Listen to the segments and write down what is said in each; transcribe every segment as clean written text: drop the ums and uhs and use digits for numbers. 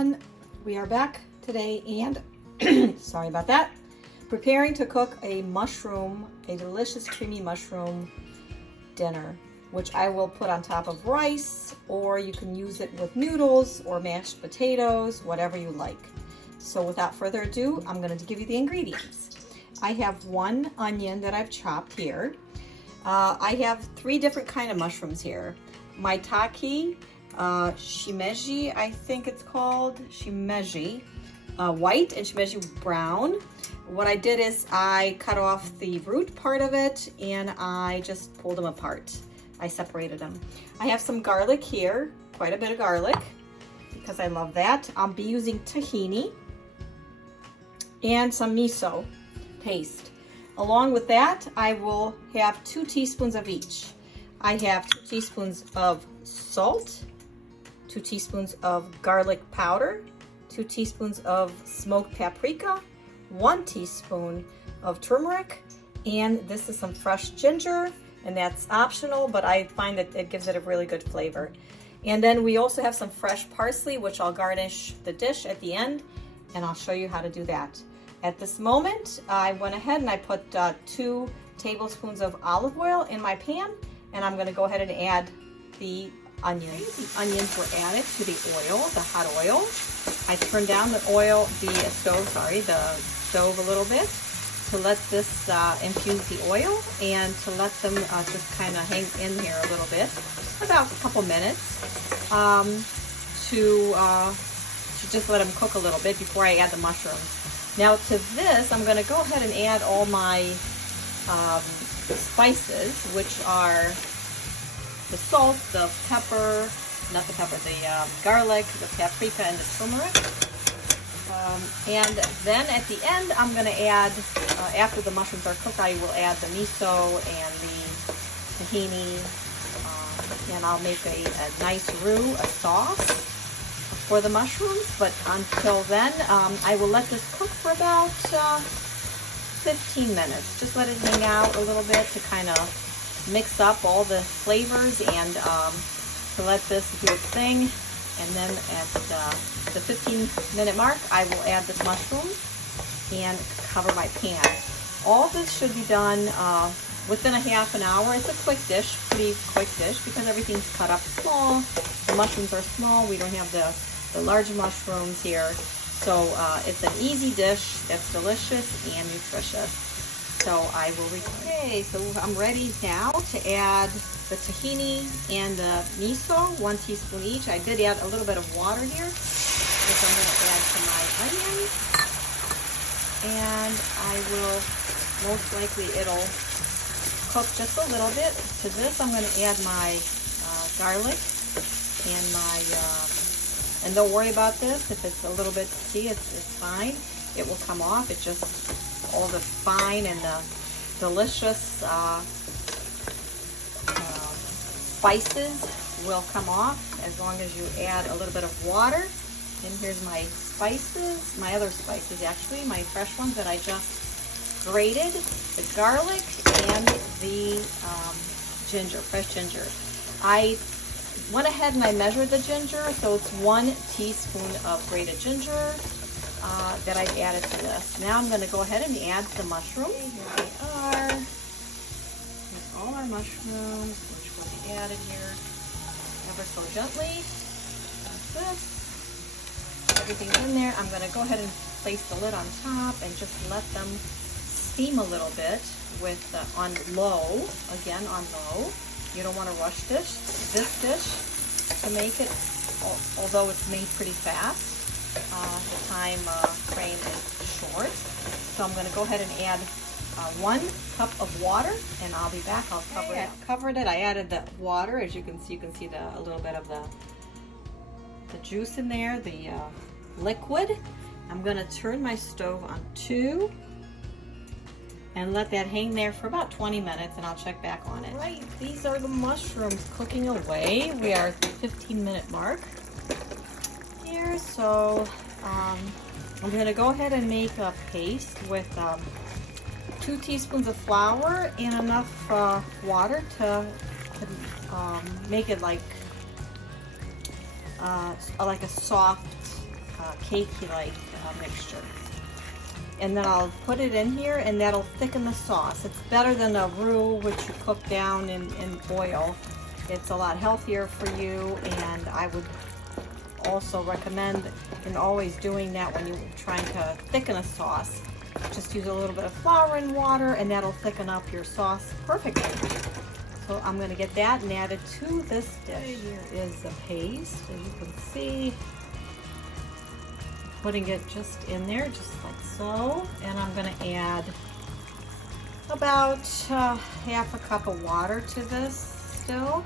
everyone, we are back today and sorry about that, preparing to cook a delicious creamy mushroom dinner, which I will put on top of rice, or you can use it with noodles or mashed potatoes, whatever you like. So without further ado, I'm going to give you the ingredients. I have 1 onion that I've chopped here. I have 3 different kind of mushrooms here. Maitake, Shimeji, I think it's called, Shimeji White and Shimeji Brown. What I did is I cut off the root part of it and I just pulled them apart. I separated them. I have some garlic here, quite a bit of garlic, because I love that. I'll be using tahini and some miso paste. Along with that, I will have 2 teaspoons of each. I have 2 teaspoons of salt, 2 teaspoons of garlic powder, 2 teaspoons of smoked paprika, 1 teaspoon of turmeric, and this is some fresh ginger, and that's optional, but I find that it gives it a really good flavor. And then we also have some fresh parsley, which I'll garnish the dish at the end, and I'll show you how to do that. At this moment, I went ahead and I put 2 tablespoons of olive oil in my pan, and I'm gonna go ahead and add the onions. The onions were added to the oil, the hot oil. I turned down the stove a little bit to let this infuse the oil and to let them just kind of hang in here a little bit, about a couple minutes, to just let them cook a little bit before I add the mushrooms. Now to this, I'm going to go ahead and add all my spices, which are the salt, the pepper, the garlic, the paprika, and the turmeric. And then at the end, I'm going to add, after the mushrooms are cooked, I will add the miso and the tahini, and I'll make a nice roux, a sauce for the mushrooms. But until then, I will let this cook for about 15 minutes. Just let it hang out a little bit to kind of mix up all the flavors and to let this do its thing. And then at the 15-minute mark, I will add the mushrooms and cover my pan. All this should be done within a half an hour. It's a quick dish, pretty quick dish, because everything's cut up small. The mushrooms are small. We don't have the large mushrooms here. So it's an easy dish that's delicious and nutritious. So I will record. Okay, so I'm ready now to add the tahini and the miso, 1 teaspoon each. I did add a little bit of water here, which I'm going to add to my onions. And I will, most likely it'll cook just a little bit. To this, I'm going to add my garlic and my, and don't worry about this. If it's a little bit, see, it's fine. It will come off. It just, all the fine and the delicious spices will come off as long as you add a little bit of water. And here's my spices, my other spices actually, my fresh ones that I just grated, the garlic and the ginger, fresh ginger. I went ahead and I measured the ginger, so it's 1 teaspoon of grated ginger that I've added to this. Now I'm going to go ahead and add the mushrooms. Here they are. Here's all our mushrooms, which will be added here ever so gently. Like this. Everything's in there. I'm going to go ahead and place the lid on top and just let them steam a little bit with on low. Again, on low. You don't want to rush this dish to make it, although it's made pretty fast. The time frame is short. So I'm going to go ahead and add 1 cup of water, and I'll be back. I'll cover it. Covered it. I added the water. As you can see, a little bit of the juice in there, the liquid. I'm going to turn my stove on 2 and let that hang there for about 20 minutes, and I'll check back on it. Right, these are the mushrooms cooking away. We are at the 15-minute mark here, so I'm going to go ahead and make a paste with 2 teaspoons of flour and enough water to make it like a soft cakey-like mixture. And then I'll put it in here, and that'll thicken the sauce. It's better than a roux, which you cook down in oil. It's a lot healthier for you, and I would also recommend in always doing that when you're trying to thicken a sauce. Just use a little bit of flour and water, and that'll thicken up your sauce perfectly. So I'm gonna get that and add it to this dish. Here is the paste, as you can see. Putting it just in there, just like so. And I'm gonna add about half a cup of water to this still.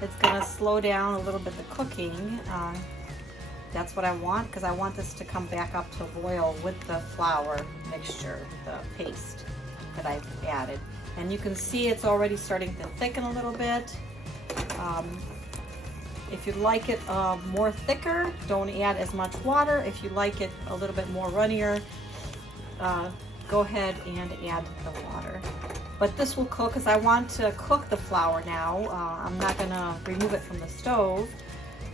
It's gonna slow down a little bit the cooking. That's what I want, because I want this to come back up to boil with the flour mixture, the paste that I've added. And you can see it's already starting to thicken a little bit. If you'd like it more thicker, don't add as much water. If you like it a little bit more runnier, go ahead and add the water. But this will cook, because I want to cook the flour now. I'm not gonna remove it from the stove,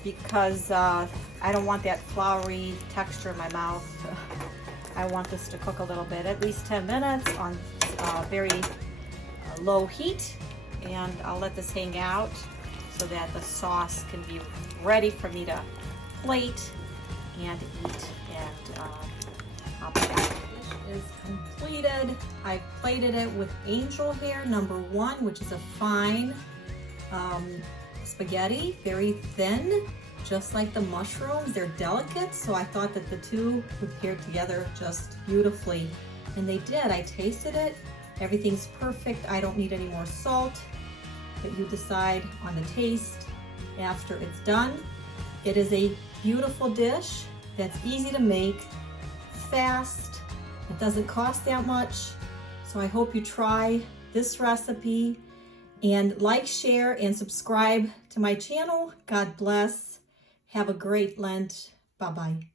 because I don't want that floury texture in my mouth. I want this to cook a little bit, at least 10 minutes on very low heat, and I'll let this hang out so that the sauce can be ready for me to plate and eat. And I'll be back. This is completed. I plated it with angel hair #1, which is a fine spaghetti, very thin, just like the mushrooms. They're delicate, so I thought that the two would pair together just beautifully. And they did. I tasted it. Everything's perfect. I don't need any more salt. But you decide on the taste after it's done. It is a beautiful dish that's easy to make, fast. It doesn't cost that much. So I hope you try this recipe, and like, share, and subscribe to my channel. God bless. Have a great Lent. Bye-bye.